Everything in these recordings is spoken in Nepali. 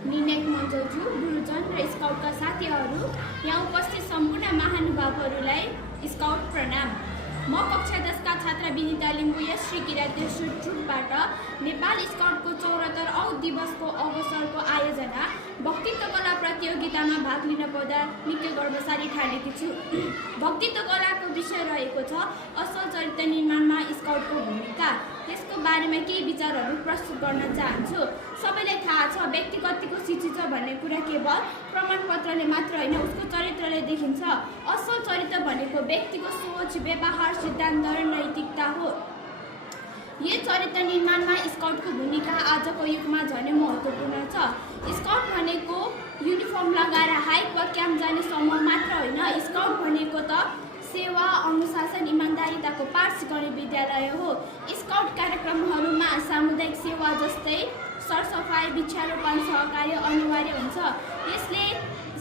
निर्णायक मञ्जोज्यू, गुरुजन र स्काउटका साथीहरू, यहाँ उपस्थित सम्पूर्ण महानुभावहरूलाई स्काउट प्रणाम। म कक्षा 10 का छात्रा विनिता लिम्बू यस श्री किरात ट्रुपबाट नेपाल स्काउटको 74औं दिवसको अवसरको आयोजना वक्तित्व कला प्रतियोगितामा भाग लिन पाउँदा निकै गर्वशाली ठानेकी छु। वक्तित्व कलाको विषय रहेको छ असल चरित्र निर्माणमा स्काउटको भूमिका। यसको बारेमा केही विचारहरू प्रस्तुत गर्न चाहन्छु। सबैलाई थाहा छ व्यक्ति कतिको शिक्षित छ भन्ने कुरा केवल प्रमाणपत्रले मात्र होइन, उसको चरित्रले देखिन्छ। असल चरित्र भनेको व्यक्तिको सोच, व्यवहार, सिद्धान्त र नैतिकता हो। यो चरित्र निर्माणमा स्काउटको भूमिका आजको युगमा झनै महत्त्वपूर्ण छ। स्काउट भनेको युनिफर्म लगाएर हाइक वा क्याम्प जाने समूह मात्र होइन। स्काउट भनेको त सेवा, अनुशासन, इमान्दारिताको पाठ सिकाउने विद्यालय हो। स्काउट कार्यक्रमहरूमा सामुदायिक सेवा जस्तै सरसफाइ, वृक्षारोपण, सहकार्य अनिवार्य हुन्छ।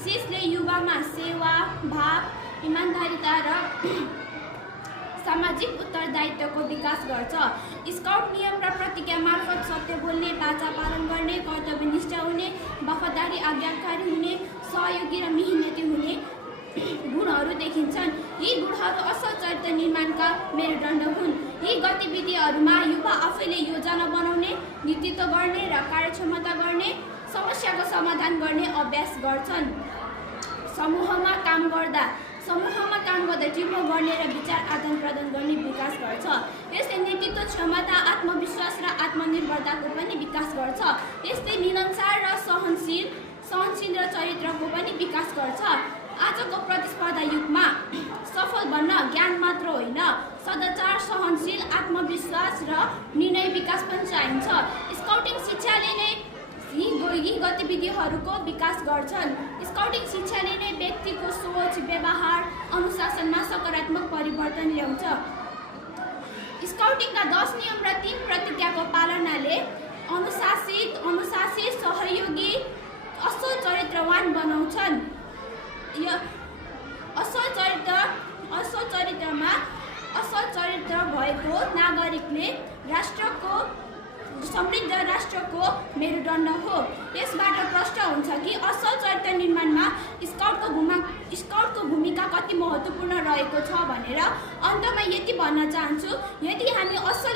यसले युवामा सेवा भाव, इमान्दारिता र सामाजिक उत्तरदायित्वको विकास गर्छ। स्काउट नियम र प्रतिज्ञा मार्फत सत्य बोल्ने, वाचा पालन गर्ने, कर्तव्यनिष्ठ हुने, वफादारी, आज्ञाकारी हुने, सहयोगी र मेहनती हुने गुणहरू देखिन्छन्। यी गुणहरू असल चरित्र निर्माणका मेरुदण्ड हुन्। यी गतिविधिहरूमा युवा आफैले योजना बनाउने, नेतृत्व गर्ने र कार्यक्षमता गर्ने, समस्याको समाधान गर्ने अभ्यास गर्छन्। समूहमा काम गर्दा टिमवर्क गर्ने र विचार आदान प्रदान गर्ने विकास गर्छ। यसले नेतृत्व क्षमता, आत्मविश्वास र आत्मनिर्भरताको पनि विकास गर्छ। यसले मिलनसार र सहनशील र चरित्रको पनि विकास गर्छ। आजको प्रतिस्पर्धा युगमा सफल बन्न ज्ञान मात्र होइन, सदाचार, सहनशील, आत्मविश्वास र निर्णय विकास पनि चाहिन्छ। स्काउटिङ शिक्षाले नै यी गतिविधिहरूको विकास गर्छन्। स्काउटिङ शिक्षाले नै व्यक्तिको सोच, व्यवहार, अनुशासनमा सकारात्मक परिवर्तन ल्याउँछ। स्काउटिङका 10 नियम र 3 प्रतिज्ञाको पालनाले अनुशासित, सहयोगी, असल चरित्रवान बनाउँछन्। असल चरित्र भएको नागरिकले समृद्ध राष्ट्रको मेरुदण्ड हो। यसबाट प्रश्न हुन्छ कि असल चरित्र निर्माणमा स्काउटको भूमिका कति महत्त्वपूर्ण रहेको छ भनेर। अन्तमा यति भन्न चाहन्छु, यदि हामी असल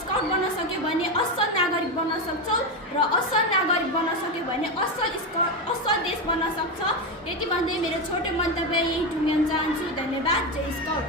स्काउट बन्न सक्यौँ भने असल नागरिक बन्न सक्छौँ र असल नागरिक बन्न सक्यौँ भने असल देश बन्न सक्छ। यति भन्दै मेरो छोटो मन्तव्य यही टुङ्ग्याउन चाहन्छु। धन्यवाद। जय स्काउट।